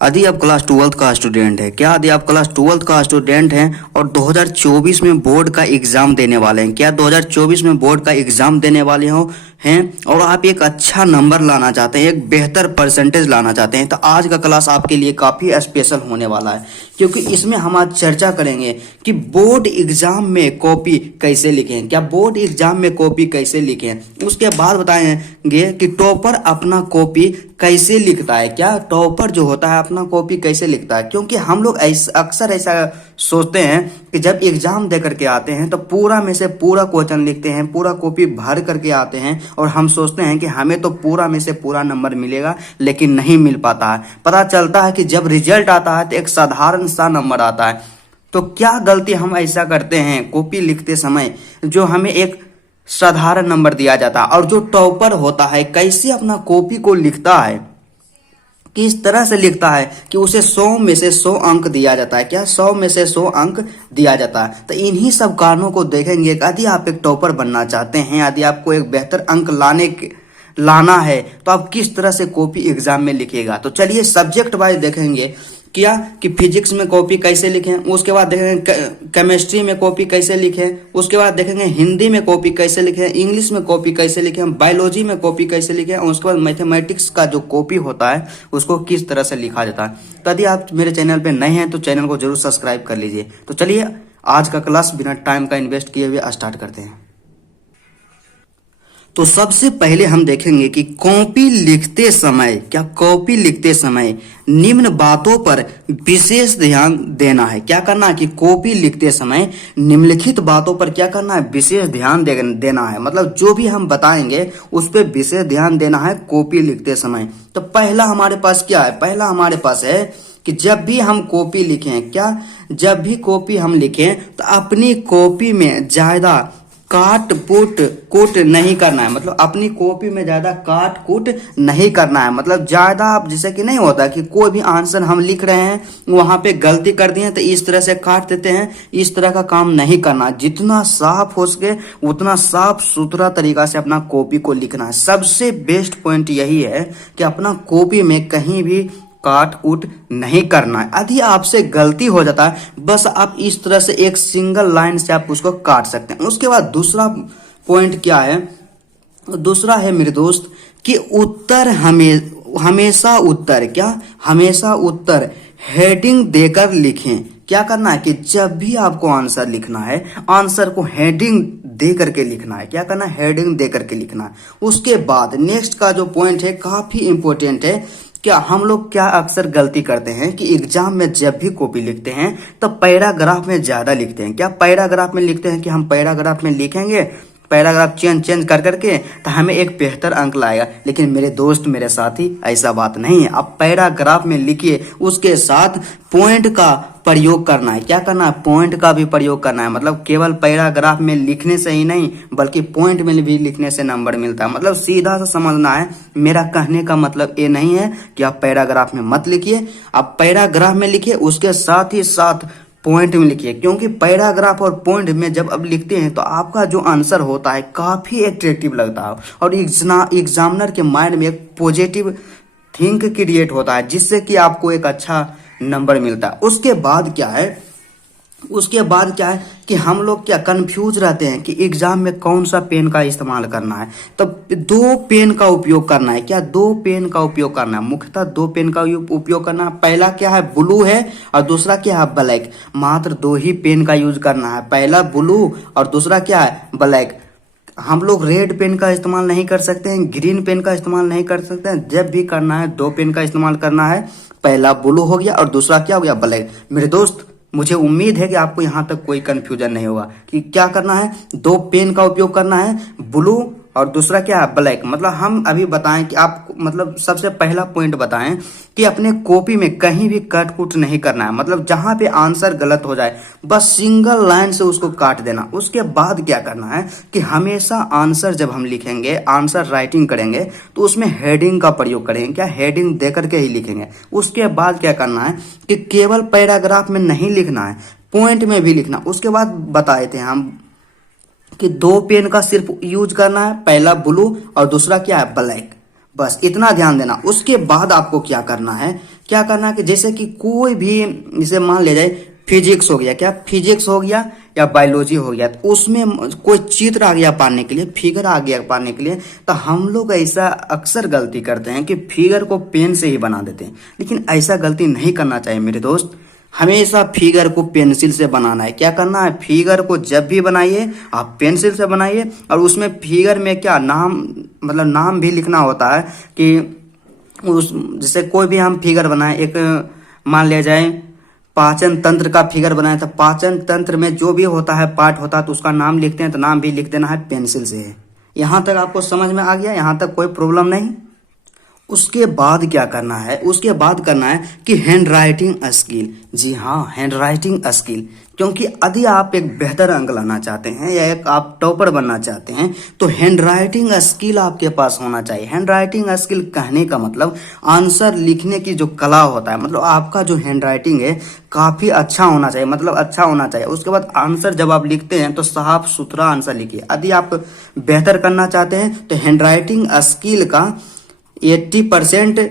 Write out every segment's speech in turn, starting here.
यदि आप class 12th का स्टूडेंट है क्या? यदि आप क्लास 12th का स्टूडेंट हैं और 2024 में बोर्ड का एग्जाम देने वाले हैं क्या? 2024 में बोर्ड का एग्जाम देने वाले हो हैं और आप एक अच्छा नंबर लाना चाहते हैं, एक बेहतर परसेंटेज लाना चाहते हैं, तो आज का क्लास आपके लिए काफ़ी स्पेशल होने वाला है, क्योंकि इसमें हम आज चर्चा करेंगे कि बोर्ड एग्जाम में कॉपी कैसे लिखें, क्या बोर्ड एग्जाम में कॉपी कैसे लिखें। उसके बाद बताएंगे कि टॉपर अपना कॉपी कैसे लिखता है, क्या टॉपर जो होता है अपना कॉपी कैसे लिखता है। क्योंकि हम लोग अक्सर ऐसा सोचते हैं कि जब एग्जाम दे करके आते हैं तो पूरा में से पूरा क्वेश्चन लिखते हैं, पूरा कॉपी भर करके आते हैं और हम सोचते हैं कि हमें तो पूरा में से पूरा नंबर मिलेगा, लेकिन नहीं मिल पाता है। पता चलता है कि जब रिजल्ट आता है तो एक साधारण सा नंबर आता है। तो क्या गलती हम ऐसा करते हैं कॉपी लिखते समय, जो हमें एक साधारण नंबर दिया जाता है, और जो टॉपर होता है कैसे अपना कॉपी को लिखता है, किस तरह से लिखता है कि उसे 100 में से 100 अंक दिया जाता है, क्या 100 में से 100 अंक दिया जाता है। तो इन्हीं सब कारणों को देखेंगे कि यदि आप एक टॉपर बनना चाहते हैं, यदि आपको एक बेहतर अंक लाना है, तो आप किस तरह से कॉपी एग्जाम में लिखेगा। तो चलिए सब्जेक्ट वाइज देखेंगे क्या कि फिजिक्स में कॉपी कैसे लिखें, उसके बाद देखेंगे केमिस्ट्री में कॉपी कैसे लिखें, उसके बाद देखेंगे हिंदी में कॉपी कैसे लिखें, इंग्लिश में कॉपी कैसे लिखें, बायोलॉजी में कॉपी कैसे लिखें, और उसके बाद मैथमेटिक्स का जो कॉपी होता है उसको किस तरह से लिखा जाता है। तो यदि आप मेरे चैनल पे नए हैं तो चैनल को जरूर सब्सक्राइब कर लीजिए। तो चलिए आज का क्लास बिना टाइम का इन्वेस्ट किए हुए स्टार्ट करते हैं। तो सबसे पहले हम देखेंगे कि कॉपी लिखते समय, क्या कॉपी लिखते समय निम्न बातों पर विशेष ध्यान देना है। क्या करना है कि कॉपी लिखते समय निम्नलिखित बातों पर क्या करना है, विशेष ध्यान देना है। मतलब जो भी हम बताएंगे उस पर विशेष ध्यान देना है कॉपी लिखते समय। तो पहला हमारे पास क्या है, पहला हमारे पास है कि जब भी हम कॉपी लिखें, क्या जब भी कॉपी हम लिखें तो अपनी कॉपी में ज्यादा काट कूट नहीं करना है। मतलब अपनी कॉपी में ज्यादा काट कूट नहीं करना है। मतलब ज्यादा आप जैसे कि नहीं होता कि कोई भी आंसर हम लिख रहे हैं वहां पे गलती कर दिए तो इस तरह से काट देते हैं, इस तरह का काम नहीं करना। जितना साफ हो सके उतना साफ सुथरा तरीका से अपना कॉपी को लिखना है। सबसे बेस्ट पॉइंट यही है कि अपना कॉपी में कहीं भी काट कूट नहीं करना है। यदि आपसे गलती हो जाता है बस आप इस तरह से एक सिंगल लाइन से आप उसको काट सकते हैं। उसके बाद दूसरा पॉइंट क्या है, दूसरा है मेरे दोस्त कि उत्तर हमेशा उत्तर, क्या हमेशा उत्तर हेडिंग देकर लिखें। क्या करना है कि जब भी आपको आंसर लिखना है आंसर को हेडिंग दे करके लिखना है। क्या करना है, हेडिंग दे करके लिखना है। उसके बाद नेक्स्ट का जो पॉइंट है काफी इंपॉर्टेंट है। क्या हम लोग क्या अक्सर गलती करते हैं कि एग्जाम में जब भी कॉपी लिखते हैं तो पैराग्राफ में ज्यादा लिखते हैं। क्या पैराग्राफ में लिखते हैं कि हम पैराग्राफ में लिखेंगे, पैराग्राफ चेंज कर करके तो हमें एक बेहतर अंक लाएगा। लेकिन मेरे दोस्त मेरे साथी ऐसा बात नहीं है। आप पैराग्राफ में लिखिए, उसके साथ पॉइंट का प्रयोग करना है। क्या करना है, पॉइंट का भी प्रयोग करना है। मतलब केवल पैराग्राफ में लिखने से ही नहीं बल्कि पॉइंट में भी लिखने से नंबर मिलता है। मतलब सीधा सा समझना है। मेरा कहने का मतलब ये नहीं है कि आप पैराग्राफ में मत लिखिए, आप पैराग्राफ में लिखिए उसके साथ ही साथ पॉइंट में लिखिए। क्योंकि पैराग्राफ और पॉइंट में जब आप लिखते हैं तो आपका जो आंसर होता है काफी एट्रैक्टिव लगता है और एग्जामिनर के माइंड में एक पॉजिटिव थिंक क्रिएट होता है, जिससे कि आपको एक अच्छा नंबर मिलता है। उसके बाद क्या है, उसके बाद क्या है कि हम लोग क्या कंफ्यूज रहते हैं कि एग्जाम में कौन सा पेन का इस्तेमाल करना है। तो 2 पेन का उपयोग करना है। क्या 2 पेन का उपयोग करना है, मुख्यतः 2 पेन का उपयोग करना है। पहला क्या है, ब्लू है और दूसरा क्या है, ब्लैक। मात्र 2 ही पेन का यूज करना है, पहला ब्लू और दूसरा क्या है, ब्लैक। हम लोग रेड पेन का इस्तेमाल नहीं कर सकते हैं, ग्रीन पेन का इस्तेमाल नहीं कर सकते हैं। जब भी करना है 2 पेन का इस्तेमाल करना है। पहला ब्लू हो गया और दूसरा क्या हो गया, ब्लैक। मेरे दोस्त मुझे उम्मीद है कि आपको यहाँ तक कोई कंफ्यूजन नहीं होगा कि क्या करना है, 2 पेन का उपयोग करना है, ब्लू और दूसरा क्या है, ब्लैक। मतलब हम अभी बताएं कि आप मतलब सबसे पहला पॉइंट बताएं कि अपने कॉपी में कहीं भी कट कुट नहीं करना है। मतलब जहां पे आंसर गलत हो जाए बस सिंगल लाइन से उसको काट देना। उसके बाद क्या करना है कि हमेशा आंसर जब हम लिखेंगे, आंसर राइटिंग करेंगे तो उसमें हेडिंग का प्रयोग करेंगे। क्या हेडिंग दे करके ही लिखेंगे। उसके बाद क्या करना है कि केवल पैराग्राफ में नहीं लिखना है, पॉइंट में भी लिखना। उसके बाद बताए थे हम कि 2 पेन का सिर्फ यूज करना है, पहला ब्लू और दूसरा क्या है, ब्लैक। बस इतना ध्यान देना। उसके बाद आपको क्या करना है क्या करना है कि जैसे कि कोई भी, जैसे मान लिया जाए फिजिक्स हो गया, क्या फिजिक्स हो गया या बायोलॉजी हो गया, तो उसमें कोई चित्र आ गया पाने के लिए, फिगर आ गया पाने के लिए, तो हम लोग ऐसा अक्सर गलती करते हैं कि फिगर को पेन से ही बना देते हैं। लेकिन ऐसा गलती नहीं करना चाहिए मेरे दोस्त। हमेशा फिगर को पेंसिल से बनाना है। क्या करना है, फिगर को जब भी बनाइए आप पेंसिल से बनाइए, और उसमें फिगर में क्या नाम, मतलब नाम भी लिखना होता है कि उस, जैसे कोई भी हम फिगर बनाए, एक मान लिया जाए पाचन तंत्र का फिगर बनाया, तो पाचन तंत्र में जो भी होता है पार्ट होता है तो उसका नाम लिखते हैं, तो नाम भी लिख देना है पेंसिल से है। यहाँ तक आपको समझ में आ गया, यहाँ तक कोई प्रॉब्लम नहीं। उसके बाद क्या करना है, उसके बाद करना है कि हैंड राइटिंग स्किल। जी हाँ, हैंड राइटिंग स्किल, क्योंकि यदि आप एक बेहतर अंक लाना चाहते हैं या एक आप टॉपर बनना चाहते हैं तो हैंड राइटिंग स्किल आपके पास होना चाहिए। हैंड राइटिंग स्किल कहने का मतलब आंसर लिखने की जो कला होता है, मतलब आपका जो हैंड राइटिंग है काफी अच्छा होना चाहिए, मतलब अच्छा होना चाहिए। उसके बाद आंसर जब आप लिखते हैं तो साफ सुथरा आंसर लिखिए। यदि आप बेहतर करना चाहते हैं तो हैंड राइटिंग स्किल का 80%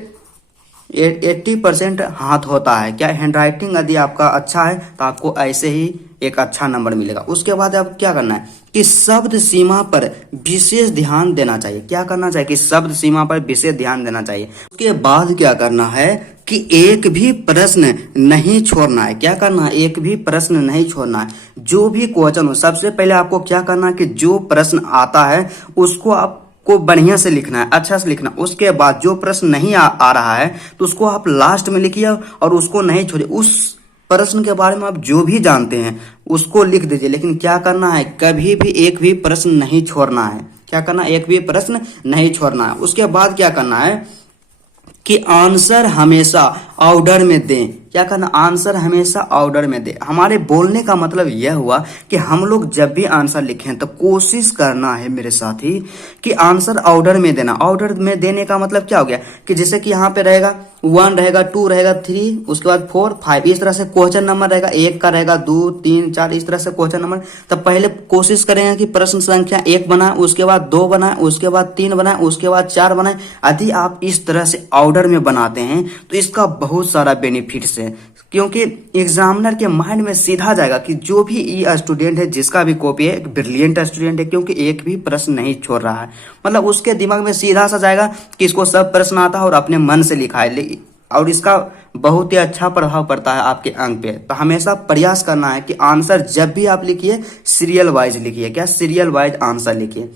हाथ होता है। क्या हैंड राइटिंग यदि आपका अच्छा है तो आपको ऐसे ही एक अच्छा नंबर मिलेगा। उसके बाद अब क्या करना है कि शब्द सीमा पर विशेष ध्यान देना चाहिए। क्या करना चाहिए कि शब्द सीमा पर विशेष ध्यान देना चाहिए। उसके बाद क्या करना है कि एक भी प्रश्न नहीं छोड़ना है। क्या करना है, एक भी प्रश्न नहीं छोड़ना है। जो भी क्वेश्चन हो, सबसे पहले आपको क्या करना है कि जो प्रश्न आता है उसको आप को बढ़िया से लिखना है, अच्छा से लिखना। उसके बाद जो प्रश्न नहीं आ रहा है तो उसको आप लास्ट में लिखिए और उसको नहीं छोड़िए। उस प्रश्न के बारे में आप जो भी जानते हैं उसको लिख दीजिए। लेकिन क्या करना है, कभी भी एक भी प्रश्न नहीं छोड़ना है। क्या करना है, एक भी प्रश्न नहीं छोड़ना है। उसके बाद क्या करना है कि आंसर हमेशा ऑर्डर में दें। क्या करना, आंसर हमेशा ऑर्डर में दें। हमारे बोलने का मतलब यह हुआ कि हम लोग जब भी आंसर लिखें तो कोशिश करना है मेरे साथी कि आंसर ऑर्डर में देना। ऑर्डर में देने का मतलब क्या हो गया कि जैसे कि यहाँ पे रहेगा 1 रहेगा, 2 रहेगा, 3, उसके बाद 4, 5, इस तरह से क्वेश्चन नंबर रहेगा। 1 का रहेगा, 2, 3, 4, इस तरह से क्वेश्चन नंबर। तो पहले कोशिश करेंगे कि प्रश्न संख्या 1 बनाए, उसके बाद 2 बनाए, उसके बाद 3 बनाए, उसके बाद 4 बनाए। यदि आप इस तरह से ऑर्डर में बनाते हैं तो इसका बहुत सारा बेनिफिट्स है, क्योंकि एग्जामिनर के माइंड में सीधा जाएगा कि जो भी ये स्टूडेंट है, जिसका भी कॉपी है, एक ब्रिलियंट स्टूडेंट है, क्योंकि एक भी प्रश्न नहीं छोड़ रहा है। मतलब उसके दिमाग में सीधा सा जाएगा कि इसको सब प्रश्न आता है और अपने मन से लिखा है, और इसका बहुत ही अच्छा प्रभाव पड़ता है आपके अंक पे। तो हमेशा प्रयास करना है कि आंसर जब भी आप लिखिए सीरियल वाइज लिखिए। क्या, सीरियल वाइज आंसर लिखिए।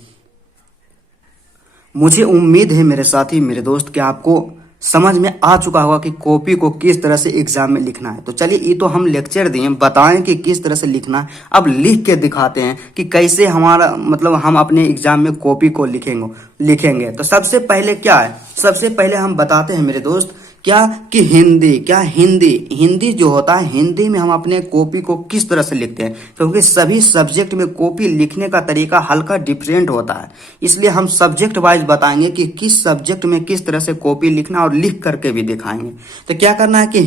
मुझे उम्मीद है मेरे साथी, मेरे दोस्त, कि आपको समझ में आ चुका होगा कि कॉपी को किस तरह से एग्जाम में लिखना है। तो चलिए, ये तो हम लेक्चर दिए, बताएं कि किस तरह से लिखना है। अब लिख के दिखाते हैं कि कैसे हमारा, मतलब हम अपने एग्जाम में कॉपी को लिखेंगे। तो सबसे पहले क्या है, सबसे पहले हम बताते हैं मेरे दोस्त क्या कि हिंदी जो होता है, हिंदी में हम अपने कॉपी को किस तरह से लिखते हैं, क्योंकि सभी सब्जेक्ट में कॉपी लिखने का तरीका हल्का डिफरेंट होता है। इसलिए हम सब्जेक्ट वाइज बताएंगे कि किस सब्जेक्ट में किस तरह से कॉपी लिखना, और लिख करके भी दिखाएंगे। तो क्या करना है कि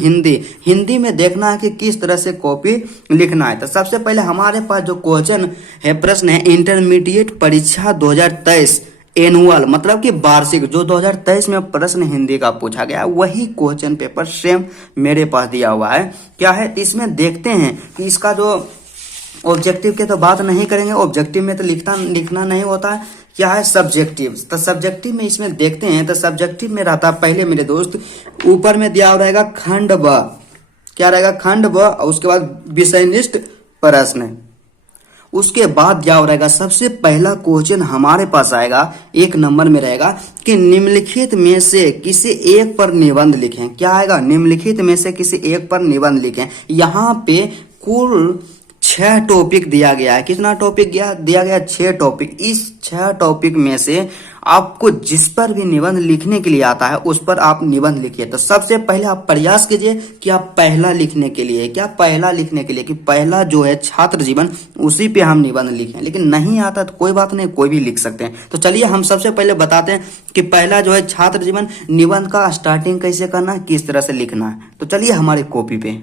हिंदी में देखना है कि किस तरह से कॉपी लिखना है। तो सबसे पहले हमारे पास जो क्वेश्चन है, प्रश्न है, इंटरमीडिएट परीक्षा 2023 एनुअल, मतलब कि वार्षिक, जो 2023 में प्रश्न हिंदी का पूछा गया वही क्वेश्चन पेपर सेम मेरे पास दिया हुआ है। क्या है, इसमें देखते हैं कि इसका जो ऑब्जेक्टिव के तो बात नहीं करेंगे, ऑब्जेक्टिव में तो लिखना नहीं होता है। क्या है, सब्जेक्टिव। तो सब्जेक्टिव में इसमें देखते हैं, तो सब्जेक्टिव में रहता पहले मेरे दोस्त, ऊपर में दिया रहेगा खंड ब। क्या रहेगा, खंड ब, और उसके बाद विषयनिष्ठ प्रश्न। उसके बाद क्या हो रहेगा, सबसे पहला क्वेश्चन हमारे पास आएगा, 1 नंबर में रहेगा कि निम्नलिखित में से किसी एक पर निबंध लिखें। क्या आएगा, निम्नलिखित में से किसी एक पर निबंध लिखें। यहाँ पे कुल 6 टॉपिक दिया गया है। कितना टॉपिक दिया गया, 6 टॉपिक। इस 6 टॉपिक में से आपको जिस पर भी निबंध लिखने के लिए आता है उस पर आप निबंध लिखिए। तो सबसे पहले आप प्रयास कीजिए कि आप पहला लिखने के लिए, क्या, पहला लिखने के लिए, कि पहला जो है छात्र जीवन, उसी पे हम निबंध लिखें। लेकिन नहीं आता तो कोई बात नहीं, कोई भी लिख सकते हैं। तो चलिए हम सबसे पहले बताते हैं कि पहला जो है छात्र जीवन, निबंध का स्टार्टिंग कैसे करना है, किस तरह से लिखना है। तो चलिए हमारे कॉपी पे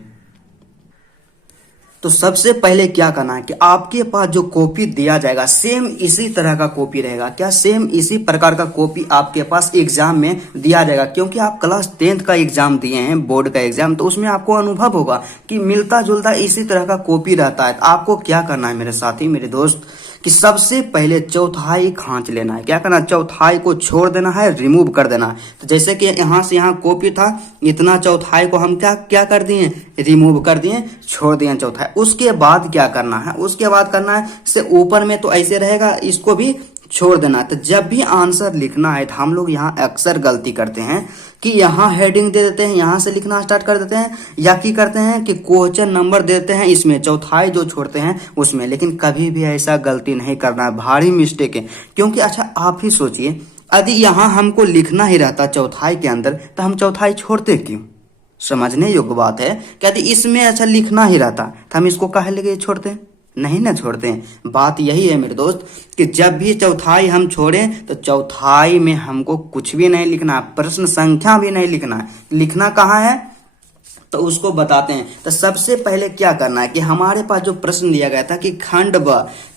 तो सबसे पहले क्या करना है कि आपके पास जो कॉपी दिया जाएगा सेम इसी तरह का कॉपी रहेगा। क्या सेम इसी प्रकार का कॉपी आपके पास एग्जाम में दिया जाएगा, क्योंकि आप क्लास 10th का एग्जाम दिए हैं, बोर्ड का एग्जाम, तो उसमें आपको अनुभव होगा कि मिलता जुलता इसी तरह का कॉपी रहता है। तो आपको क्या करना है मेरे साथी, मेरे दोस्त, कि सबसे पहले चौथाई खांच लेना है। क्या करना है, चौथाई को छोड़ देना है, रिमूव कर देना है। तो जैसे कि यहाँ से यहाँ कॉपी था, इतना चौथाई को हम क्या क्या कर दिए, रिमूव कर दिए, छोड़ दिए चौथाई। उसके बाद क्या करना है, उसके बाद करना है से ऊपर में तो ऐसे रहेगा, इसको भी छोड़ देना है। तो जब भी आंसर लिखना है तो हम लोग यहाँ अक्सर गलती करते हैं कि यहाँ हेडिंग दे देते हैं, यहाँ से लिखना स्टार्ट कर देते हैं, या की करते हैं कि क्वेश्चन नंबर देते हैं इसमें, चौथाई जो छोड़ते हैं उसमें। लेकिन कभी भी ऐसा गलती नहीं करना है, भारी मिस्टेक है। क्योंकि अच्छा आप ही सोचिए, यदि यहाँ हमको लिखना ही रहता चौथाई के अंदर तो हम चौथाई छोड़ते क्यों? समझने योग्य बात है। क्या यदि इसमें अच्छा लिखना ही रहता तो हम इसको काहे लगे छोड़ते, नहीं ना छोड़ते हैं। बात यही है मेरे दोस्त कि जब भी चौथाई हम छोड़ें तो चौथाई में हमको कुछ भी नहीं लिखना, प्रश्न संख्या भी नहीं लिखना है। लिखना कहाँ है तो उसको बताते हैं। तो सबसे पहले क्या करना है कि हमारे पास जो प्रश्न दिया गया था कि खंड ब,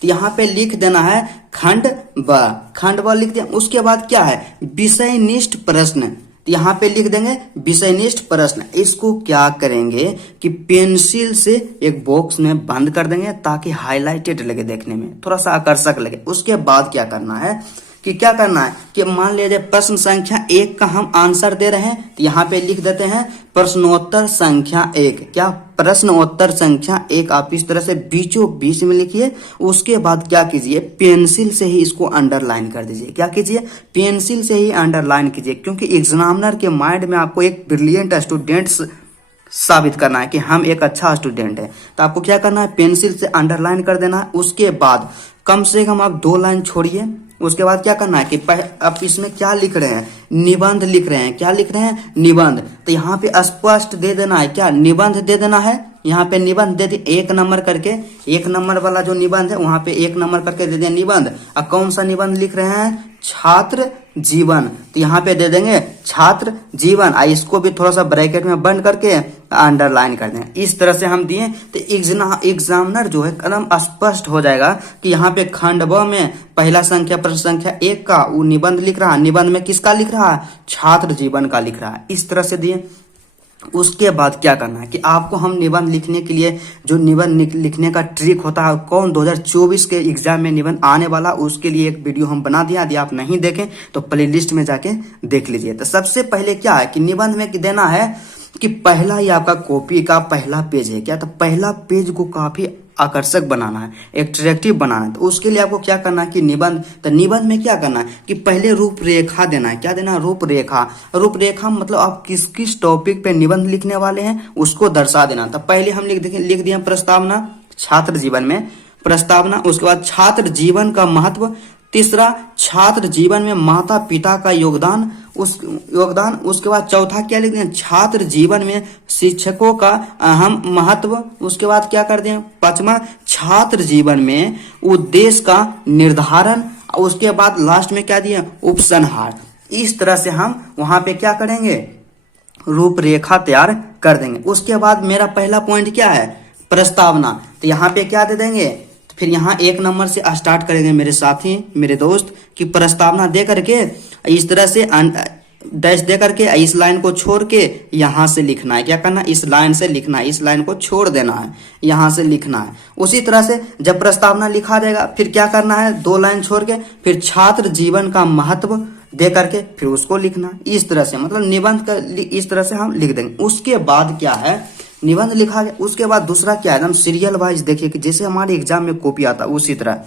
तो यहाँ पे लिख देना है खंड ब, खंड ब लिख दिया। उसके बाद क्या है, विषयनिष्ठ प्रश्न, यहाँ पे लिख देंगे विषयनिष्ठ प्रश्न। इसको क्या करेंगे कि पेंसिल से एक बॉक्स में बंद कर देंगे ताकि हाईलाइटेड लगे, देखने में थोड़ा सा आकर्षक लगे। उसके बाद क्या करना है कि क्या करना है कि मान लीजिए प्रश्न संख्या 1 का हम आंसर दे रहे हैं, तो यहाँ पे लिख देते हैं प्रश्नोत्तर संख्या 1। क्या, प्रश्नोत्तर संख्या 1 आप इस तरह से बीचों बीच में लिखिए। उसके बाद क्या कीजिए, पेंसिल से ही इसको अंडरलाइन कर दीजिए। क्या कीजिए, पेंसिल से ही अंडरलाइन कीजिए, क्योंकि एग्जामिनर के माइंड में आपको एक ब्रिलियंट स्टूडेंट साबित करना है कि हम एक अच्छा स्टूडेंट है। तो आपको क्या करना है, पेंसिल से अंडरलाइन कर देना है। उसके बाद कम से कम आप 2 लाइन छोड़िए। उसके बाद क्या करना है कि आप इसमें क्या लिख रहे हैं, निबंध लिख रहे हैं। क्या लिख रहे हैं, निबंध। तो यहाँ पे स्पष्ट दे देना है, क्या, निबंध दे देना है। यहाँ पे निबंध दे दिए 1 नंबर करके, 1 नंबर वाला जो निबंध है वहां पे 1 नंबर करके दे दिया निबंध। और कौन सा निबंध लिख रहे हैं, छात्र जीवन। तो यहाँ पे दे देंगे छात्र जीवन। इसको भी थोड़ा सा ब्रैकेट में बंद करके अंडरलाइन कर देंगे। इस तरह से हम दिए तो एग्जामिनर जो है कदम स्पष्ट हो जाएगा कि यहाँ पे खंड ब में पहला संख्या प्रश्न संख्या 1 का वो निबंध लिख रहा है, निबंध में किसका लिख रहा है, छात्र जीवन का लिख रहा है। इस तरह से दिए। उसके बाद क्या करना है कि आपको हम निबंध लिखने के लिए जो निबंध लिखने का ट्रिक होता है, कौन 2024 के एग्जाम में निबंध आने वाला, उसके लिए एक वीडियो हम बना दिया। यदि आप नहीं देखें तो प्लेलिस्ट में जाके देख लीजिए। तो सबसे पहले क्या है कि निबंध में देना है कि पहला ही आपका कॉपी का पहला पेज है। क्या, तो पहला पेज को काफी आकर्षक बनाना है, एट्रैक्टिव बनाना है। तो उसके लिए आपको क्या करना है कि निबंध, तो निबंध में क्या करना है कि पहले रूपरेखा देना है। क्या देना है, रूपरेखा। रूपरेखा मतलब आप किस किस टॉपिक पे निबंध लिखने वाले हैं उसको दर्शा देना। तो पहले हम लिख दिए प्रस्तावना, छात्र जीवन में प्रस्तावना। उसके बाद छात्र जीवन का महत्व। तीसरा, छात्र जीवन में माता पिता का योगदान। उसके बाद चौथा क्या लिख दें, छात्र जीवन में शिक्षकों का अहम महत्व। उसके बाद क्या कर दें, 5वां, छात्र जीवन में उद्देश्य का निर्धारण। उसके बाद लास्ट में क्या दिए, उपसंहार। इस तरह से हम वहां पे क्या करेंगे, रूपरेखा तैयार कर देंगे। उसके बाद मेरा पहला पॉइंट क्या है, प्रस्तावना। तो यहाँ पे क्या दे देंगे, फिर यहाँ 1 नंबर से स्टार्ट करेंगे मेरे साथी, मेरे दोस्त, कि प्रस्तावना दे करके इस तरह से डैश दे करके इस लाइन को छोड़ के यहाँ से लिखना है। क्या करना है, इस लाइन से लिखना है, इस लाइन को छोड़ देना है, यहाँ से लिखना है। उसी तरह से जब प्रस्तावना लिखा जाएगा फिर क्या करना है, 2 लाइन छोड़ के फिर छात्र जीवन का महत्व दे करके फिर उसको लिखना। इस तरह से मतलब निबंध का इस तरह से हम लिख देंगे। उसके बाद क्या है, निबंध लिखा गया। उसके बाद दूसरा क्या है, हम सीरियल वाइज देखिए कि जैसे हमारे एग्जाम में कॉपी आता है उसी तरह।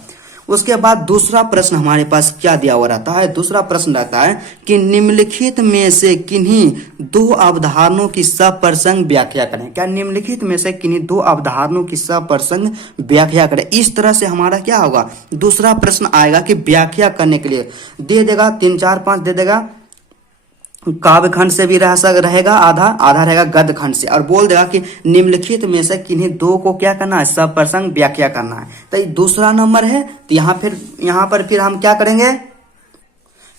उसके बाद दूसरा प्रश्न हमारे पास क्या दिया हुआ रहता है, दूसरा प्रश्न रहता है कि निम्नलिखित में से किन्हीं 2 अवधारणाओं की सप्रसंग व्याख्या करें। क्या, निम्नलिखित में से किन्हीं 2 अवधारणाओं की सप्रसंग व्याख्या करें। इस तरह से हमारा क्या होगा, दूसरा प्रश्न आएगा कि व्याख्या करने के लिए दे देगा 3 4 5 दे देगा। काव्य खंड से भी रहेगा आधा रहेगा गद्य खंड से, और बोल देगा कि निम्नलिखित में से किन्हीं 2 को क्या करना है, सप्रसंग व्याख्या करना है। तो दूसरा नंबर है। तो यहाँ पर फिर हम क्या करेंगे,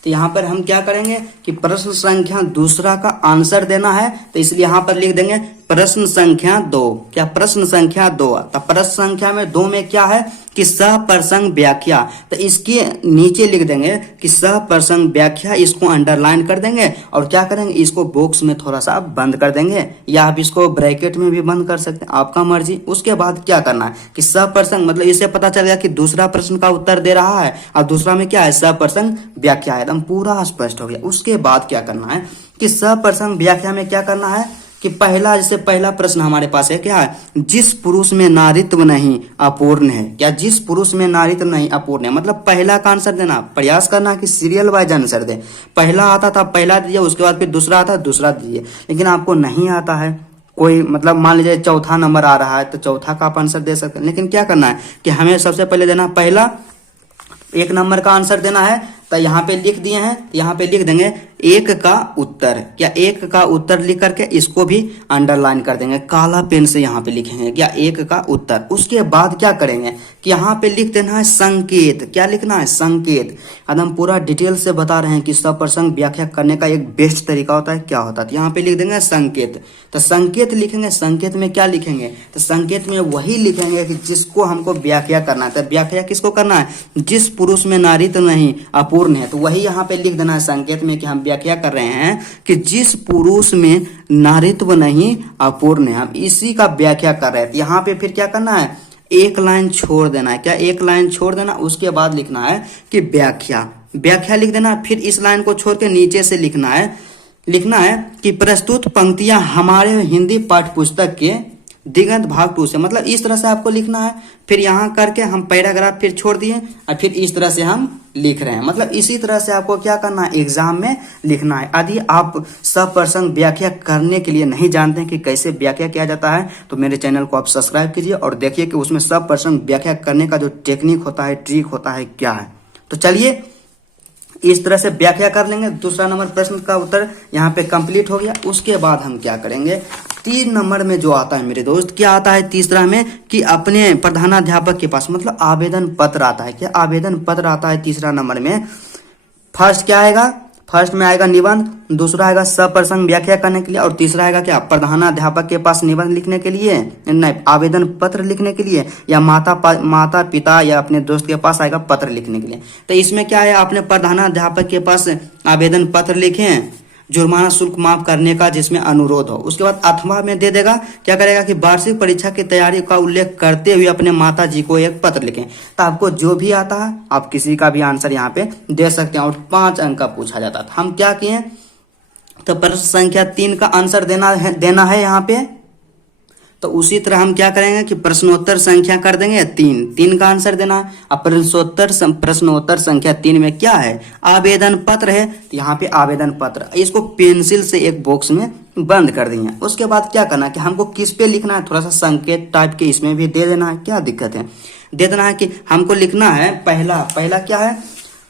तो यहाँ पर हम क्या करेंगे कि प्रश्न संख्या दूसरा का आंसर देना है, तो इसलिए यहाँ पर लिख देंगे प्रश्न संख्या 2। क्या प्रश्न संख्या 2। तो प्रश्न संख्या में 2 में क्या है कि सप्रसंग व्याख्या, तो इसके नीचे लिख देंगे कि सप्रसंग व्याख्या, इसको अंडरलाइन कर देंगे और क्या करेंगे इसको बॉक्स में थोड़ा सा बंद कर देंगे, या आप इसको ब्रैकेट में भी बंद कर सकते हैं, आपका मर्जी। उसके बाद क्या करना है कि सप्रसंग मतलब इससे पता चल गया कि दूसरा प्रश्न का उत्तर दे रहा है और दूसरा में क्या है सप्रसंग व्याख्या है, एकदम पूरा स्पष्ट हो गया। उसके बाद क्या करना है कि सप्रसंग व्याख्या में क्या करना है कि पहला, जैसे पहला प्रश्न हमारे पास है क्या है, जिस पुरुष में नारीत्व नहीं अपूर्ण है। क्या जिस पुरुष में नारीत्व नहीं अपूर्ण है, मतलब पहला का आंसर देना, प्रयास करना कि सीरियल वाइज आंसर दे। पहला आता था पहला दीजिए, उसके बाद फिर दूसरा आता दूसरा दीजिए, लेकिन आपको नहीं आता है कोई, मतलब मान लीजिए चौथा नंबर आ रहा है तो चौथा का आप आंसर दे सकते हैं, लेकिन क्या करना है कि हमें सबसे पहले देना पहला 1 नंबर का आंसर देना है। तो यहाँ पे लिख दिए हैं, यहाँ पे लिख देंगे 1 का उत्तर। क्या 1 का उत्तर लिख करके इसको भी अंडरलाइन कर देंगे, काला पेन से यहाँ पे लिखेंगे क्या 1 का उत्तर। उसके बाद क्या करेंगे कि यहाँ पे लिख देना है संकेत। क्या लिखना है संकेत, एकदम पूरा डिटेल से बता रहे हैं कि सप्रसंग व्याख्या करने का एक बेस्ट तरीका होता है, क्या होता है। तो यहाँ पे लिख देंगे संकेत। तो संकेत लिखेंगे, संकेत में क्या लिखेंगे, तो संकेत में वही लिखेंगे कि जिसको हमको व्याख्या करना है। तो व्याख्या किसको करना है, जिस पुरुष में नारीत्व नहीं अपूर्ण है, तो वही यहाँ पे लिख देना है संकेत में कि हम व्याख्या कर रहे हैं कि जिस पुरुष में नारीत्व नहीं अपूर्ण है, हम इसी का व्याख्या कर रहे हैं। यहाँ पे फिर क्या करना है, 1 लाइन छोड़ देना है। क्या 1 लाइन छोड़ देना, उसके बाद लिखना है कि व्याख्या, व्याख्या लिख देना। फिर इस लाइन को छोड़ के नीचे से लिखना है कि प्रस्तुत पंक्तियां हमारे हिंदी पाठ्य पुस्तक के दिगंत भाग 2 से, मतलब इस तरह से आपको लिखना है। फिर यहाँ करके हम पैराग्राफ फिर छोड़ दिए और फिर इस तरह से हम लिख रहे हैं, मतलब इसी तरह से आपको क्या करना है एग्जाम में लिखना है। यदि आप सप्रसंग व्याख्या करने के लिए नहीं जानते हैं कि कैसे व्याख्या किया जाता है, तो मेरे चैनल को आप सब्सक्राइब कीजिए और देखिए कि उसमें सप्रसंग व्याख्या करने का जो टेक्निक होता है, ट्रिक होता है, क्या है। तो चलिए इस तरह से व्याख्या कर लेंगे। दूसरा नंबर प्रश्न का उत्तर यहाँ पे कंप्लीट हो गया। उसके बाद हम क्या करेंगे, 3 नंबर में जो आता है मेरे दोस्त, क्या आता है तीसरा में कि अपने प्रधानाध्यापक के पास, मतलब आवेदन पत्र आता है। क्या आवेदन पत्र आता है तीसरा नंबर में। फर्स्ट क्या आएगा, फर्स्ट में आएगा निबंध, दूसरा आएगा सप्रसंग व्याख्या करने के लिए, और तीसरा आएगा क्या प्रधानाध्यापक के पास निबंध लिखने के लिए, नहीं आवेदन पत्र लिखने के लिए, या माता पिता या अपने दोस्त के पास आएगा पत्र लिखने के लिए। तो इसमें क्या है, आपने प्रधानाध्यापक के पास आवेदन पत्र लिखे हैं, जुर्माना शुल्क माफ करने का जिसमें अनुरोध हो। उसके बाद अथवा में दे देगा, क्या करेगा कि वार्षिक परीक्षा की तैयारी का उल्लेख करते हुए अपने माता जी को एक पत्र लिखें। तो आपको जो भी आता है आप किसी का भी आंसर यहाँ पे दे सकते हैं, और 5 अंक का पूछा जाता था। हम क्या किए, तो प्रश्न संख्या 3 का आंसर देना है यहाँ पे। तो उसी तरह हम क्या करेंगे कि प्रश्नोत्तर संख्या कर देंगे 3 का आंसर देना। अब प्रश्नोत्तर संख्या 3 में क्या है, आवेदन पत्र है, तो यहाँ पे आवेदन पत्र, इसको पेंसिल से एक बॉक्स में बंद कर दिए। उसके बाद क्या करना है कि हमको किस पे लिखना है, थोड़ा सा संकेत टाइप के इसमें भी दे देना है, क्या दिक्कत है, दे देना है कि हमको लिखना है पहला क्या है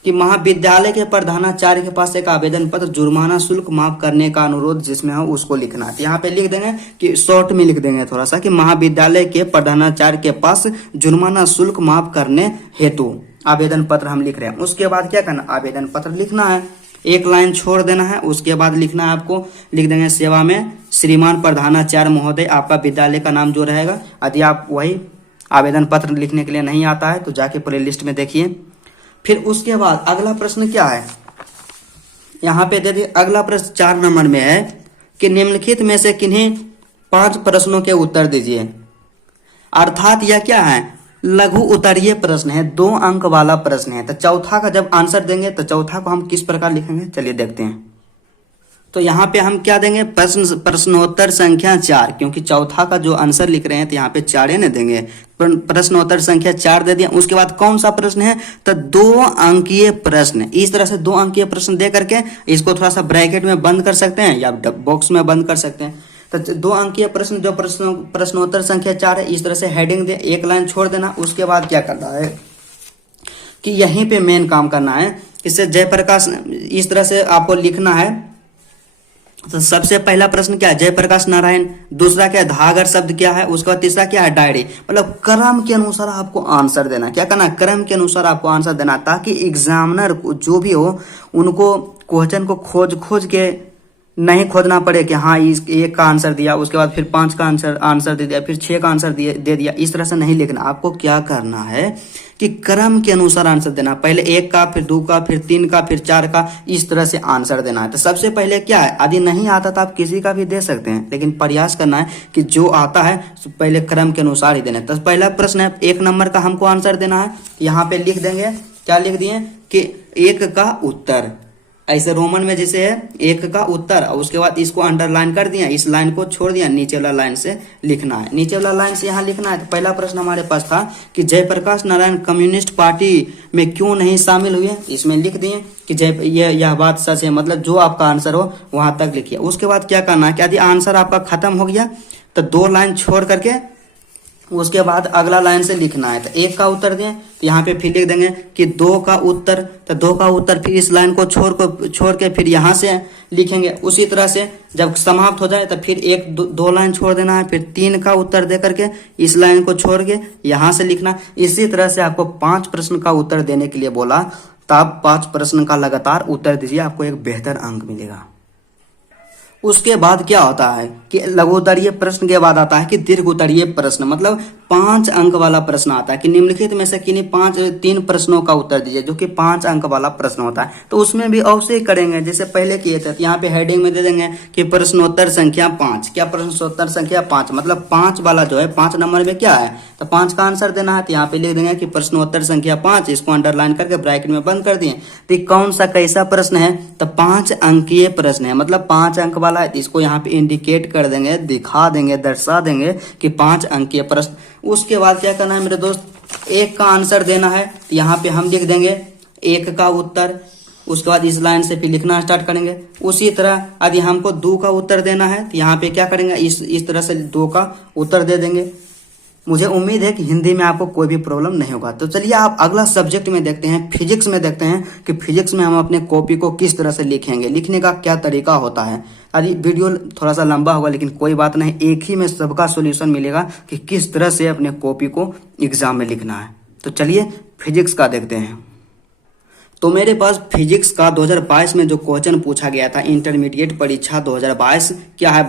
कि महाविद्यालय के प्रधानाचार्य के पास एक आवेदन पत्र जुर्माना शुल्क माफ करने का अनुरोध जिसमें हो उसको लिखना है। यहाँ पे लिख देंगे कि शॉर्ट में लिख देंगे थोड़ा सा कि महाविद्यालय के प्रधानाचार्य के पास जुर्माना शुल्क माफ करने हेतु आवेदन पत्र हम लिख रहे हैं। उसके बाद क्या करना, आवेदन पत्र लिखना है, 1 लाइन छोड़ देना है। उसके बाद लिखना है आपको, लिख देंगे सेवा में श्रीमान प्रधानाचार्य महोदय, आपका विद्यालय का नाम जो रहेगा। यदि आप वही आवेदन पत्र लिखने के लिए नहीं आता है तो जाके प्ले लिस्ट में देखिए। फिर उसके बाद अगला प्रश्न क्या है, यहाँ पे देखिए अगला प्रश्न 4 नंबर में है कि निम्नलिखित में से किन्हीं 5 प्रश्नों के उत्तर दीजिए। अर्थात यह क्या है, लघु उत्तरीय प्रश्न है, 2 अंक वाला प्रश्न है। तो चौथा का जब आंसर देंगे तो चौथा को हम किस प्रकार लिखेंगे, चलिए देखते हैं। तो यहाँ पे हम क्या देंगे, प्रश्नोत्तर संख्या 4, क्योंकि चौथा का जो आंसर लिख रहे हैं तो यहाँ पे 4 ने देंगे। प्रश्नोत्तर संख्या 4 दे दिया। उसके बाद कौन सा प्रश्न है, तो 2 अंकीय प्रश्न। इस तरह से 2 अंकीय प्रश्न दे करके इसको थोड़ा सा ब्रैकेट में बंद कर सकते हैं या बॉक्स में बंद कर सकते हैं। तो 2 अंकीय प्रश्न जो प्रश्नोत्तर संख्या 4 है, इस तरह से हेडिंग दे, 1 लाइन छोड़ देना। उसके बाद क्या करना है कि यहीं पे मेन काम करना है। इससे जयप्रकाश, इस तरह से आपको लिखना है तो सबसे पहला प्रश्न क्या है, जयप्रकाश नारायण। दूसरा क्या है, धागर शब्द क्या है। उसके बाद तीसरा क्या है, डायरी। मतलब क्रम के अनुसार आपको आंसर देना। क्या करना, क्रम के अनुसार आपको आंसर देना, ताकि एग्जामिनर को जो भी हो उनको क्वेश्चन को खोज खोज के नहीं खोजना पड़े कि हाँ इस एक का आंसर दिया, उसके बाद फिर 5 का आंसर दे दिया, फिर 6 का आंसर दे दिया। इस तरह से नहीं लिखना। आपको क्या करना है कि क्रम के अनुसार आंसर देना। पहले 1 का, फिर 2 का, फिर 3 का, फिर 4 का, इस तरह से आंसर देना है। तो सबसे पहले क्या है, यदि नहीं आता तो आप किसी का भी दे सकते हैं, लेकिन प्रयास करना है कि जो आता है पहले क्रम के अनुसार ही देना है। तो पहला प्रश्न है, 1 नंबर का हमको आंसर देना है। यहाँ पे लिख देंगे, क्या लिख दिए कि 1 का उत्तर, ऐसे रोमन में जैसे है 1 का उत्तर, और उसके बाद इसको अंडरलाइन कर दिया, इस लाइन को छोड़ दिया, नीचे वाला लाइन से लिखना है। नीचे वाला लाइन से यहाँ लिखना है। तो पहला प्रश्न हमारे पास था कि जयप्रकाश नारायण कम्युनिस्ट पार्टी में क्यों नहीं शामिल हुए। इसमें लिख दिए कि यह बात सच है। मतलब जो आपका आंसर हो वहां तक लिखिए। उसके बाद क्या करना है, यदि आंसर आपका खत्म हो गया तो 2 लाइन छोड़ करके उसके बाद अगला लाइन से लिखना है। तो 1 का उत्तर दें, तो यहाँ पे फिर लिख देंगे कि 2 का उत्तर। तो 2 का उत्तर फिर इस लाइन को छोड़ के फिर यहाँ से लिखेंगे। उसी तरह से जब समाप्त हो जाए तो फिर 1-2 लाइन छोड़ देना है, फिर 3 का उत्तर दे करके इस लाइन को छोड़ के यहाँ से लिखना। इसी तरह से आपको 5 प्रश्न का उत्तर देने के लिए बोला, तो आप 5 प्रश्न का लगातार उत्तर दीजिए, आपको एक बेहतर अंक मिलेगा। उसके बाद क्या होता है कि लघु उत्तरीय प्रश्न के बाद आता है कि दीर्घ उत्तरीय प्रश्न। मतलब 5 अंक वाला प्रश्न आता है कि निम्नलिखित में से किन्हीं 3 प्रश्नों का उत्तर दीजिए, जो कि 5 अंक वाला प्रश्न होता है। तो उसमें भी अवश्य करेंगे जैसे पहले किए थे। यहाँ पे हेडिंग में दे देंगे कि प्रश्नोत्तर संख्या 5। क्या प्रश्नोत्तर संख्या 5, मतलब 5 वाला जो है 5 नंबर में क्या है, तो 5 का आंसर देना है। तो यहाँ पे लिख देंगे कि प्रश्नोत्तर संख्या 5, इसको अंडरलाइन करके ब्रैकेट में बंद कर दिए। तो कौन सा कैसा प्रश्न है, तो 5 अंकीय प्रश्न है, मतलब 5 अंक वाला है। इसको यहाँ पे इंडिकेट कर देंगे, दिखा देंगे, दर्शा देंगे कि 5 अंकीय प्रश्न। उसके बाद क्या करना है मेरे दोस्त, 1 का आंसर देना है। यहाँ पे हम लिख देंगे 1 का उत्तर। उसके बाद इस लाइन से फिर लिखना स्टार्ट करेंगे। उसी तरह यदि हमको 2 का उत्तर देना है तो यहाँ पे क्या करेंगे, इस तरह से 2 का उत्तर दे देंगे। मुझे उम्मीद है कि हिंदी में आपको कोई भी प्रॉब्लम नहीं होगा। तो चलिए आप अगला सब्जेक्ट में देखते हैं, फिजिक्स में देखते हैं कि फिजिक्स में हम अपने कॉपी को किस तरह से लिखेंगे, लिखने का क्या तरीका होता है। अभी वीडियो थोड़ा सा लंबा होगा, लेकिन कोई बात नहीं, एक ही में सबका सॉल्यूशन मिलेगा कि किस तरह से अपने कॉपी को एग्जाम में लिखना है। तो चलिए फिजिक्स का देखते हैं। तो मेरे पास फिजिक्स का 2022 में जो क्वेश्चन पूछा गया था, इंटरमीडिएट परीक्षा 2022 क्या है,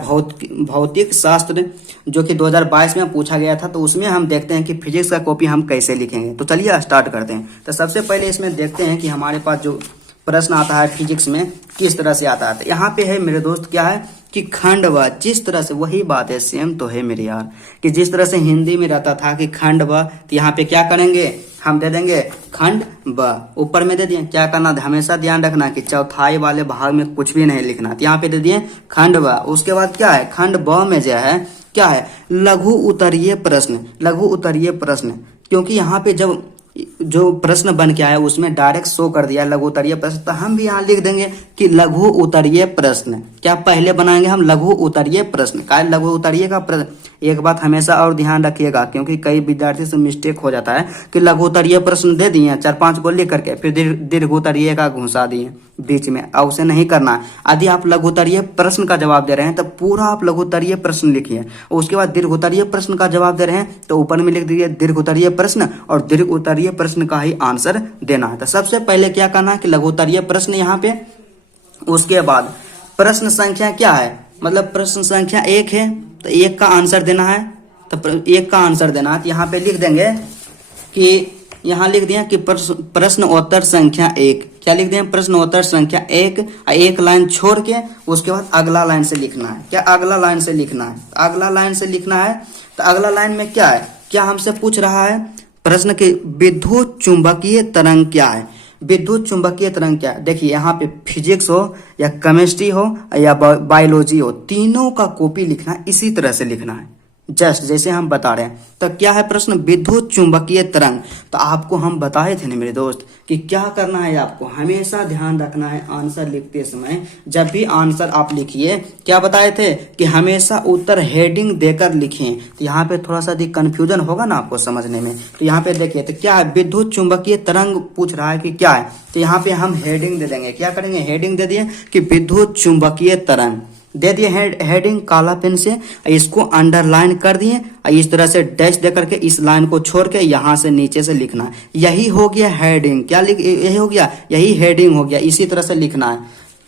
भौतिक शास्त्र, जो कि 2022 में पूछा गया था। तो उसमें हम देखते हैं कि फिजिक्स का कॉपी हम कैसे लिखेंगे। तो चलिए स्टार्ट करते हैं। तो सबसे पहले इसमें देखते हैं कि हमारे पास जो प्रश्न आता है फिजिक्स में किस तरह से आता है। तो यहाँ पे है मेरे दोस्त क्या है कि खंड व, जिस तरह से वही बात है, सेम तो है मेरे यार, कि जिस तरह से हिंदी में रहता था कि खंड व, तो यहाँ पे क्या करेंगे, हम दे देंगे खंड ब, ऊपर में दे दिए। क्या करना, हमेशा ध्यान रखना कि चौथाई वाले भाग में कुछ भी नहीं लिखना। तो यहाँ पे दे दिए खंड ब। उसके बाद क्या है, खंड ब में जो है क्या है, लघु उत्तरीय प्रश्न। लघु उत्तरीय प्रश्न, क्योंकि यहाँ पे जब जो प्रश्न बन के आया उसमें डायरेक्ट शो कर दिया लघु उत्तरीय प्रश्न, तो हम भी यहाँ लिख देंगे कि लघु उत्तरीय प्रश्न। क्या पहले बनाएंगे हम लघु उत्तरीय प्रश्न। क्या लघु उत्तरीय का प्रश्न, एक बात हमेशा और ध्यान रखिएगा, क्योंकि कई विद्यार्थी से मिस्टेक हो जाता है कि लघु उत्तरीय प्रश्न दे दिए 4-5 को लिख करके फिर दीर्घ उत्तरीय का घुसा दिए बीच में। अब उसे नहीं करना। यदि आप लघु उत्तरीय प्रश्न का जवाब दे रहे हैं तो पूरा आप लघु उत्तरीय प्रश्न लिखिए। उसके बाद दीर्घ उत्तरीय प्रश्न का जवाब दे रहे हैं तो ऊपर में लिख दीजिए दीर्घ उत्तरीय प्रश्न, और दीर्घ उत्तरीय प्रश्न का ही आंसर देना है। तो सबसे पहले क्या करना है कि लघु उत्तरीय प्रश्न यहाँ पे। उसके बाद प्रश्न संख्या क्या है, मतलब प्रश्न संख्या 1 है, तो 1 का आंसर देना है। तो 1 का आंसर देना है, तो यहाँ पे लिख देंगे कि, यहाँ लिख दिया कि प्रश्नोत्तर संख्या 1। क्या लिख दिया, प्रश्नोत्तर संख्या 1। 1 लाइन छोड़ के उसके बाद अगला लाइन से लिखना है। क्या अगला लाइन से लिखना है, अगला लाइन से लिखना है। तो अगला लाइन में क्या है, क्या हमसे पूछ रहा है प्रश्न के विद्युत चुंबकीय तरंग क्या है। विद्युत चुंबकीय तरंग क्या है, देखिए यहाँ पे फिजिक्स हो या केमिस्ट्री हो या बायोलॉजी हो, तीनों का कॉपी लिखना इसी तरह से लिखना है, जस्ट जैसे हम बता रहे हैं। तो क्या है प्रश्न, विद्युत चुंबकीय तरंग। तो आपको हम बताए थे ना मेरे दोस्त कि क्या करना है, आपको हमेशा ध्यान रखना है आंसर लिखते समय। जब भी आंसर आप लिखिए, क्या बताए थे कि हमेशा उत्तर हेडिंग देकर लिखें। तो यहाँ पे थोड़ा सा कंफ्यूजन होगा ना आपको समझने में। तो यहाँ पे देखिए, तो क्या है, विद्युत चुंबकीय तरंग पूछ रहा है कि क्या है। तो यहाँ पे हम हेडिंग दे देंगे। क्या करेंगे, हेडिंग दे दिए कि विद्युत चुंबकीय तरंग। दे दिए हेडिंग काला पेन से, इसको अंडरलाइन कर दिए, इस तरह से डैश दे करके इस लाइन को छोड़ के यहां से नीचे से लिखना है। यही हो गया हेडिंग। क्या यही हो गया, यही हेडिंग हो गया। इसी तरह से लिखना है।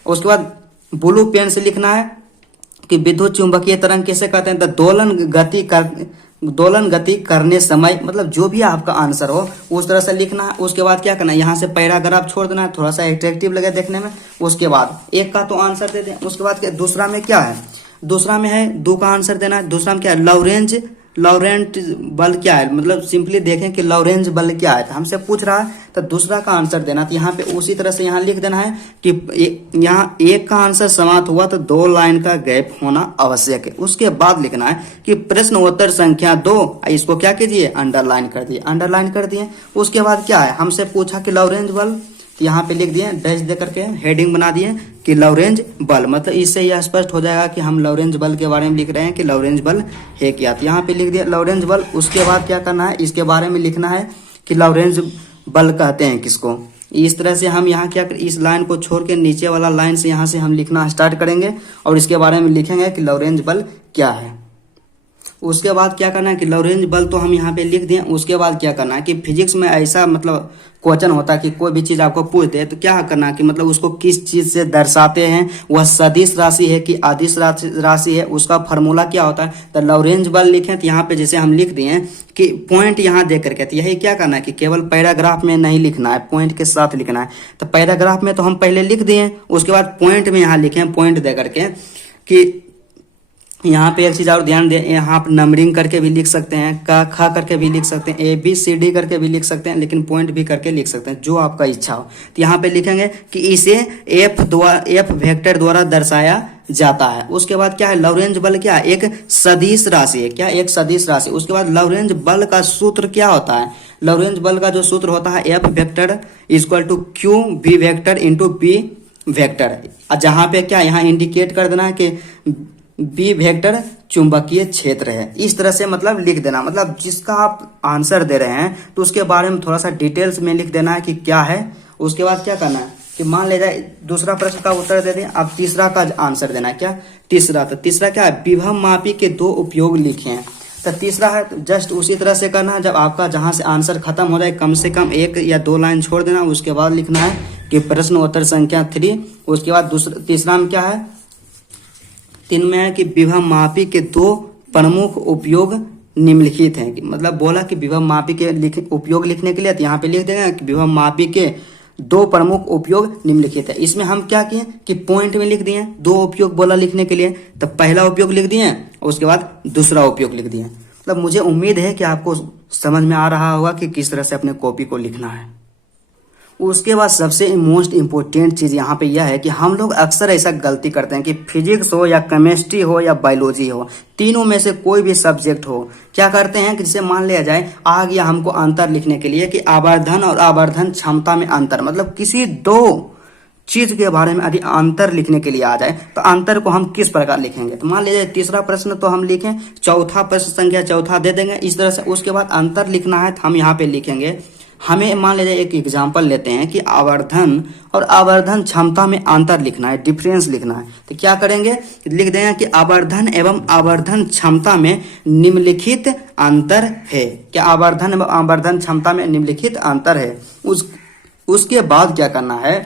उसके बाद ब्लू पेन से लिखना है कि विद्युत चुंबकीय तरंग कैसे कहते हैं, तो दोलन गति करने समय, मतलब जो भी आपका आंसर हो उस तरह से लिखना है। उसके बाद क्या करना है, यहाँ से पैराग्राफ छोड़ देना है, थोड़ा सा एट्रैक्टिव लगे देखने में। उसके बाद एक का तो आंसर दे दें। उसके बाद दूसरा में क्या है, दूसरा में है 2 का आंसर देना है। दूसरा में क्या है, लॉरेंट बल क्या है, मतलब सिंपली देखें कि लॉरेंज बल क्या है, तो हमसे पूछ रहा है तो दूसरा का आंसर देना। तो यहाँ पे उसी तरह से यहाँ लिख देना है कि यहाँ एक का आंसर समाप्त हुआ तो 2 लाइन का गैप होना आवश्यक है। उसके बाद लिखना है कि प्रश्न उत्तर संख्या 2, इसको क्या कीजिए, अंडरलाइन कर दिए, अंडरलाइन कर दिए। उसके बाद क्या है, हमसे पूछा कि लॉरेंज बल, यहाँ पे लिख दिए डैश दे करके हेडिंग बना दिए कि लॉरेंज बल, मतलब इससे यह स्पष्ट हो जाएगा कि हम लॉरेंज बल के बारे में लिख रहे हैं कि लॉरेंज बल है क्या। तो यहाँ पे लिख दिया लॉरेंज बल। उसके बाद क्या करना है, इसके बारे में लिखना है कि लॉरेंज बल कहते हैं किसको। इस तरह से हम यहाँ क्या, इस लाइन को छोड़ के नीचे वाला लाइन से यहाँ से हम लिखना स्टार्ट करेंगे और इसके बारे में लिखेंगे कि लॉरेंज बल क्या है। उसके बाद क्या करना है कि लॉरेंज बल तो हम यहाँ पे लिख दें। उसके बाद क्या करना है कि फिजिक्स में ऐसा मतलब क्वेश्चन होता है कि कोई भी चीज आपको पूछते हैं तो क्या करना है कि मतलब उसको किस चीज से दर्शाते हैं, वह सदिश राशि है कि अदिश राशि है, उसका फार्मूला क्या होता है। तो लॉरेंज बल लिखें तो यहाँ पे जैसे हम लिख दिए कि पॉइंट यहाँ दे करके, तो यही क्या करना है कि केवल पैराग्राफ में नहीं लिखना है, पॉइंट के साथ लिखना है। तो पैराग्राफ में तो हम पहले लिख दिए, उसके बाद पॉइंट में यहाँ लिखें, पॉइंट दे करके कि यहाँ पे एक चीज और ध्यान दें, यहाँ आप नंबरिंग करके भी लिख सकते हैं, का खा करके भी लिख सकते हैं, ABCD करके भी लिख सकते हैं, लेकिन पॉइंट भी करके लिख सकते हैं, जो आपका इच्छा हो। तो यहाँ पे लिखेंगे कि इसे F वेक्टर द्वारा दर्शाया जाता है। उसके बाद क्या है, लॉरेंज बल क्या है, एक सदिश राशि है। क्या, एक सदिश राशि। उसके बाद लॉरेंज बल का सूत्र क्या होता है, लॉरेंज बल का जो सूत्र होता है F vector equal to Q V vector into B vector. जहाँ पे क्या, यहाँ इंडिकेट कर देना है कि बी वेक्टर चुंबकीय क्षेत्र है। इस तरह से मतलब लिख देना, मतलब जिसका आप आंसर दे रहे हैं तो उसके बारे में थोड़ा सा डिटेल्स में लिख देना है कि क्या है। उसके बाद क्या करना है कि मान ले जाए दूसरा प्रश्न का उत्तर दे दें, अब तीसरा का आंसर देना है। क्या, तीसरा, तो तीसरा क्या है, विभव मापी के 2 उपयोग लिखे हैं। तो तीसरा है तो जस्ट उसी तरह से करना है, जब आपका जहां से आंसर खत्म हो जाए कम से कम 1 या 2 लाइन छोड़ देना। उसके बाद लिखना है कि प्रश्न उत्तर संख्या 3। उसके बाद तीसरा में क्या है, 3 में है कि विभव मापी के 2 प्रमुख उपयोग निम्नलिखित हैं। मतलब बोला कि विभव मापी के उपयोग लिखने के लिए तो यहाँ पे लिख देंगे कि विभव मापी के 2 प्रमुख उपयोग निम्नलिखित है। इसमें हम क्या किए कि पॉइंट में लिख दिए, 2 उपयोग बोला लिखने के लिए, तो पहला उपयोग लिख दिए, उसके बाद दूसरा उपयोग लिख दिए। मतलब मुझे उम्मीद है कि आपको समझ में आ रहा होगा कि किस तरह से अपने कॉपी को लिखना है। उसके बाद सबसे मोस्ट इम्पोर्टेंट चीज यहाँ पे यह है कि हम लोग अक्सर ऐसा गलती करते हैं कि फिजिक्स हो या केमिस्ट्री हो या बायोलॉजी हो, तीनों में से कोई भी सब्जेक्ट हो, क्या करते हैं कि जैसे मान लिया जाए आ गया हमको अंतर लिखने के लिए कि आवर्धन और आवर्धन क्षमता में अंतर, मतलब किसी 2 चीज के बारे में यदि अंतर लिखने के लिए आ जाए तो अंतर को हम किस प्रकार लिखेंगे। तो मान लीजिए तीसरा प्रश्न तो हम लिखें, चौथा प्रश्न संख्या चौथा दे देंगे इस तरह से। उसके बाद अंतर लिखना है तो हम यहाँ पे लिखेंगे, हमें मान लीजिए एक एग्जांपल लेते हैं कि आवर्धन और आवर्धन क्षमता में अंतर लिखना है, डिफरेंस लिखना है। तो क्या करेंगे, लिख देंगे कि आवर्धन एवं आवर्धन क्षमता में निम्नलिखित अंतर है। क्या, आवर्धन एवं आवर्धन क्षमता में निम्नलिखित अंतर है। उसके बाद क्या करना है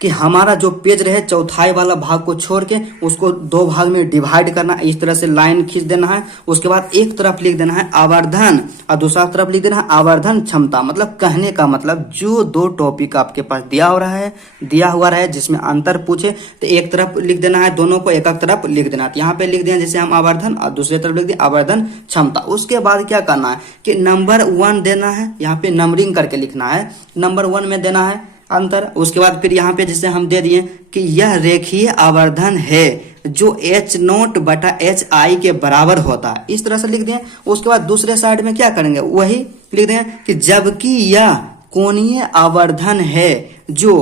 कि हमारा जो पेज रहे चौथाई वाला भाग को छोड़ के उसको 2 भाग में डिवाइड करना, इस तरह से लाइन खींच देना है। उसके बाद एक तरफ लिख देना है आवर्धन और दूसरा तरफ लिख देना है आवर्धन क्षमता। मतलब कहने का मतलब जो 2 टॉपिक आपके पास दिया हुआ रहे जिसमें अंतर पूछे तो एक तरफ लिख देना है, दोनों को एक तरफ लिख देना है। यहाँ पे लिख दिया जैसे हम आवर्धन और दूसरे तरफ लिख दिया आवर्धन क्षमता। उसके बाद क्या करना है कि नंबर 1 देना है, यहाँ पे नंबरिंग करके लिखना है, नंबर 1 में देना है अंतर। उसके बाद फिर यहाँ पे जैसे हम दे दिए कि यह रेखीय आवर्धन है जो H0/HI के बराबर होता है, इस तरह से लिख दिए। उसके बाद दूसरे साइड में क्या करेंगे, वही लिख दें कि जबकि यह कोणीय आवर्धन है जो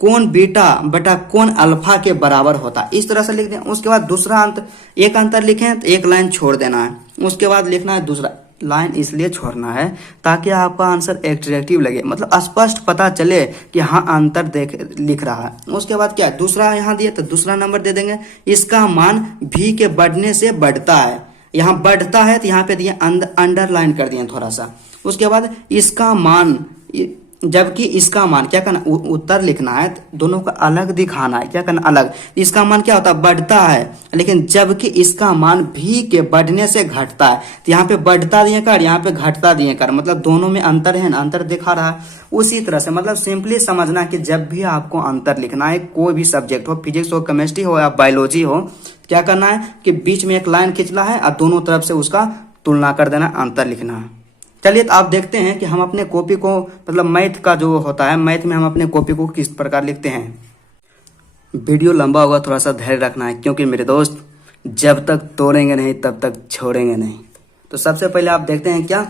कोण बीटा बटा कोण अल्फा के बराबर होता है, इस तरह से लिख दें। उसके बाद दूसरा अंतर, एक अंतर लिखें तो एक लाइन छोड़ देना है। उसके बाद लिखना है दूसरा लाइन इसलिए छोड़ना है ताकि आपका आंसर एट्रैक्टिव लगे, मतलब स्पष्ट पता चले कि हाँ अंतर देख लिख रहा है। उसके बाद क्या दूसरा यहाँ दिया तो दूसरा नंबर दे देंगे, इसका मान भी के बढ़ने से बढ़ता है। यहाँ बढ़ता है तो यहाँ पे दिए अंडरलाइन कर दिए थोड़ा सा। उसके बाद इसका मान, जबकि इसका मान क्या करना, उत्तर लिखना है, दोनों का अलग दिखाना है, क्या करना अलग। इसका मान क्या होता है, बढ़ता है, लेकिन जबकि इसका मान भी के बढ़ने से घटता है, तो यहाँ पे बढ़ता दिए कर, यहाँ पे घटता दिए कर, मतलब दोनों में अंतर है ना, अंतर दिखा रहा है। उसी तरह से मतलब सिंपली समझना कि जब भी आपको अंतर लिखना है, कोई भी सब्जेक्ट हो, फिजिक्स हो, केमिस्ट्री हो या बायोलॉजी हो, क्या करना है कि बीच में एक लाइन खींचना है और दोनों तरफ से उसका तुलना कर देना, अंतर लिखना है। चलिए तो आप देखते हैं कि हम अपने कॉपी को, मतलब मैथ का जो होता है, मैथ में हम अपने कॉपी को किस प्रकार लिखते हैं। वीडियो लंबा होगा, थोड़ा सा धैर्य रखना है, क्योंकि मेरे दोस्त जब तक तोड़ेंगे नहीं तब तक छोड़ेंगे नहीं। तो सबसे पहले आप देखते हैं क्या,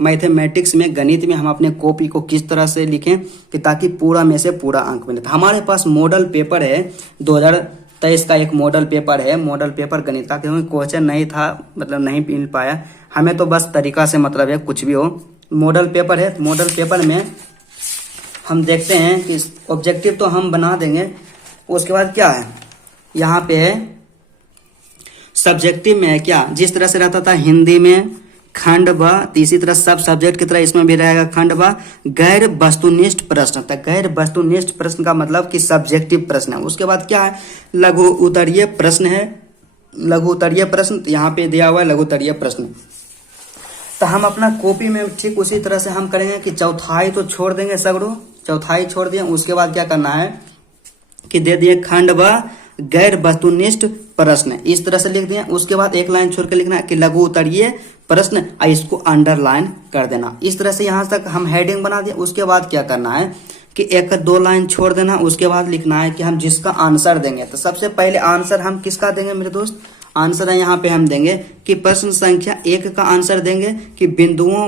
मैथमेटिक्स में, गणित में हम अपने कॉपी को किस तरह से लिखें कि ताकि पूरा में से पूरा अंक मिले। तो हमारे पास मॉडल पेपर है 2023 का, एक मॉडल पेपर है, मॉडल पेपर गणित का, क्योंकि क्वेश्चन नहीं था, मतलब नहीं मिल पाया हमें, तो बस तरीका से मतलब है, कुछ भी हो। मॉडल पेपर है, मॉडल पेपर में हम देखते हैं कि ऑब्जेक्टिव तो हम बना देंगे। उसके बाद क्या है, यहाँ पे है सब्जेक्टिव में है क्या, जिस तरह से रहता था हिंदी में खंड व, इसी तरह सब सब्जेक्ट की तरह इसमें भी रहेगा खंड व गैर वस्तुनिष्ठ प्रश्न। तक गैर वस्तुनिष्ठ प्रश्न का मतलब कि सब्जेक्टिव प्रश्न है। उसके बाद क्या है, लघु उत्तरीय प्रश्न है, लघु उत्तरीय प्रश्न, यहाँ पे दिया हुआ है लघु उत्तरीय प्रश्न। तो हम अपना कॉपी में ठीक उसी तरह से हम करेंगे कि चौथाई तो छोड़ देंगे, सगड़ो चौथाई छोड़ दिए। उसके बाद क्या करना है कि दे दिए खंड व गैर वस्तुनिष्ठ प्रश्न, इस तरह से लिख दिए। उसके बाद एक लाइन छोड़ के लिखना है कि लघु उत्तरीय प्रश्न, इसको अंडरलाइन कर देना। इस तरह से यहाँ तक हम हेडिंग बना दिए। उसके बाद क्या करना है कि एक दो लाइन छोड़ देना। उसके बाद लिखना है कि हम जिसका आंसर देंगे, तो सबसे पहले आंसर हम किसका देंगे मेरे दोस्त, आंसर है यहाँ पे हम देंगे कि प्रश्न संख्या 1 का आंसर देंगे कि बिंदुओं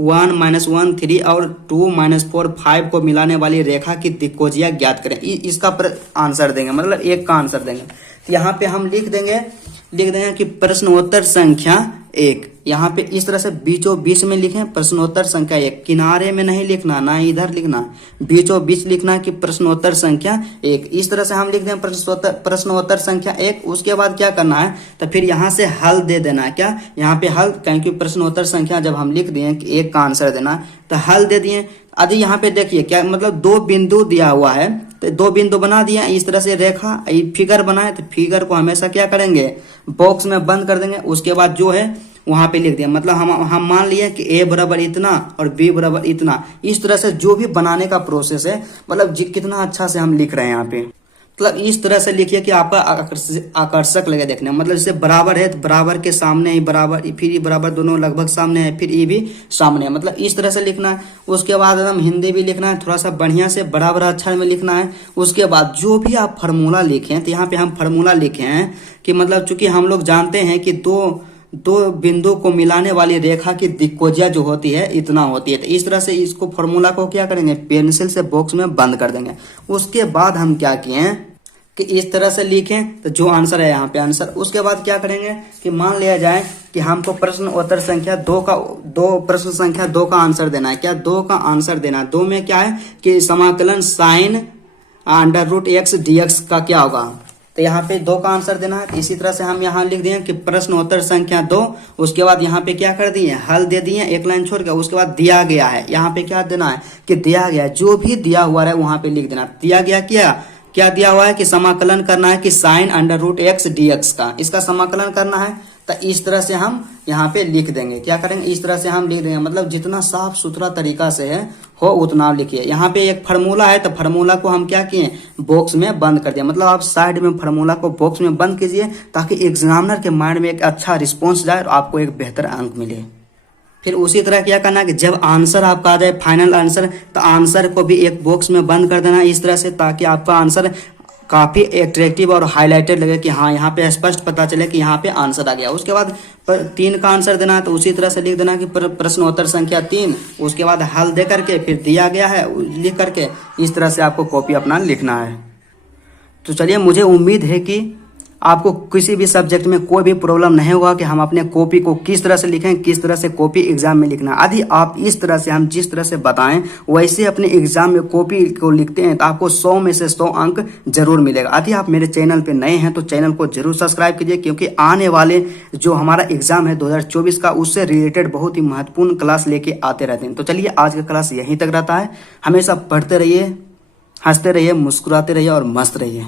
1 -1 3 और 2 -4 5 को मिलाने वाली रेखा की दिक्कोजिया ज्ञात करें, इसका आंसर देंगे, मतलब 1 का आंसर देंगे। तो यहाँ पे हम लिख देंगे कि प्रश्नोत्तर संख्या 1, यहाँ पे इस तरह से बीचों बीच में लिखें प्रश्नोत्तर संख्या 1, किनारे में नहीं लिखना, ना इधर लिखना, बीचों बीच लिखना कि प्रश्नोत्तर संख्या 1। इस तरह से हम लिख दें प्रश्नोत्तर संख्या 1। उसके बाद क्या करना है, तो फिर यहाँ से हल दे देना है, क्या यहाँ पे हल, क्योंकि प्रश्नोत्तर संख्या जब हम लिख दिए कि 1 का आंसर देना, तो हल दे दिए। अभी यहाँ पे देखिए क्या, मतलब 2 बिंदु दिया हुआ है, तो 2 बिंदु बना दिया इस तरह से रेखा, फिगर बनाए, तो फिगर को हमेशा क्या करेंगे, बॉक्स में बंद कर देंगे। उसके बाद जो है वहां पे लिख दिया, मतलब हम मान लिए कि a बराबर इतना और b बराबर इतना। इस तरह से जो भी बनाने का प्रोसेस है, मतलब कितना अच्छा से हम लिख रहे हैं यहाँ पे, मतलब इस तरह से लिखिए कि आपका आकर्षक लगे देखने, मतलब जैसे बराबर है तो बराबर के सामने ही बराबर, फिर ये बराबर दोनों लगभग सामने है, फिर ये भी सामने है, मतलब इस तरह से लिखना है। उसके बाद एकदम हिंदी भी लिखना है, थोड़ा सा बढ़िया से बड़ा बड़ा अक्षर में लिखना है। उसके बाद जो भी आप फार्मूला लिखें, तो यहाँ पे हम फार्मूला लिखे हैं कि मतलब चूंकि हम लोग जानते हैं कि दो बिंदु को मिलाने वाली रेखा की दिक्कोजिया जो होती है इतना होती है, तो इस तरह से इसको फार्मूला को क्या करेंगे, पेंसिल से बॉक्स में बंद कर देंगे। उसके बाद हम क्या किए कि इस तरह से लिखें, तो जो आंसर है यहाँ पे आंसर। उसके बाद क्या करेंगे कि मान लिया जाए कि हमको प्रश्न उत्तर संख्या 2 का आंसर देना है, क्या 2 का आंसर देना है। 2 में क्या है कि समाकलन साइन √x dx का क्या होगा, तो यहाँ पे 2 का आंसर देना है। इसी तरह से हम यहाँ लिख दिए कि प्रश्न उत्तर संख्या 2। उसके बाद यहाँ पे क्या कर दिए, हल दे दिए एक लाइन छोड़ के। उसके बाद दिया गया है, यहाँ पे क्या देना है कि दिया गया है, जो भी दिया हुआ है वहां पे लिख देना। दिया गया क्या दिया हुआ है कि समाकलन करना है कि साइन √x dx का, इसका समाकलन करना है। तो इस तरह से हम यहाँ पे लिख देंगे, क्या करेंगे, इस तरह से हम लिख देंगे, मतलब जितना साफ सुथरा तरीका से है हो उतना लिखिए। यहाँ पे एक फार्मूला है, तो फार्मूला को हम क्या किए, बॉक्स में बंद कर दिया, मतलब आप साइड में फार्मूला को बॉक्स में बंद कीजिए ताकि एग्जामिनर के माइंड में एक अच्छा रिस्पॉन्स जाए और आपको एक बेहतर अंक मिले। फिर उसी तरह क्या करना है कि जब आंसर आपका आ जाए फाइनल आंसर, तो आंसर को भी एक बॉक्स में बंद कर देना इस तरह से, ताकि आपका आंसर काफी एट्रैक्टिव और हाईलाइटेड लगे कि हाँ यहाँ पे स्पष्ट पता चले कि यहाँ पे आंसर आ गया। उसके बाद 3 का आंसर देना है, तो उसी तरह से लिख देना कि प्रश्न उत्तर संख्या 3। उसके बाद हल दे करके फिर दिया गया है लिख करके, इस तरह से आपको कॉपी अपना लिखना है। तो चलिए, मुझे उम्मीद है कि आपको किसी भी सब्जेक्ट में कोई भी प्रॉब्लम नहीं होगा कि हम अपने कॉपी को किस तरह से लिखें, किस तरह से कॉपी एग्जाम में लिखना। यदि आप इस तरह से, हम जिस तरह से बताएं वैसे अपने एग्जाम में कॉपी को लिखते हैं तो आपको 100 में से 100 अंक जरूर मिलेगा। यदि आप मेरे चैनल पे नए हैं तो चैनल को जरूर सब्सक्राइब कीजिए, क्योंकि आने वाले जो हमारा एग्जाम है 2024 का, उससे रिलेटेड बहुत ही महत्वपूर्ण क्लास लेके आते रहते हैं। तो चलिए आज का क्लास यहीं तक रहता है। हमेशा पढ़ते रहिए, हंसते रहिए, मुस्कुराते रहिए और मस्त रहिए।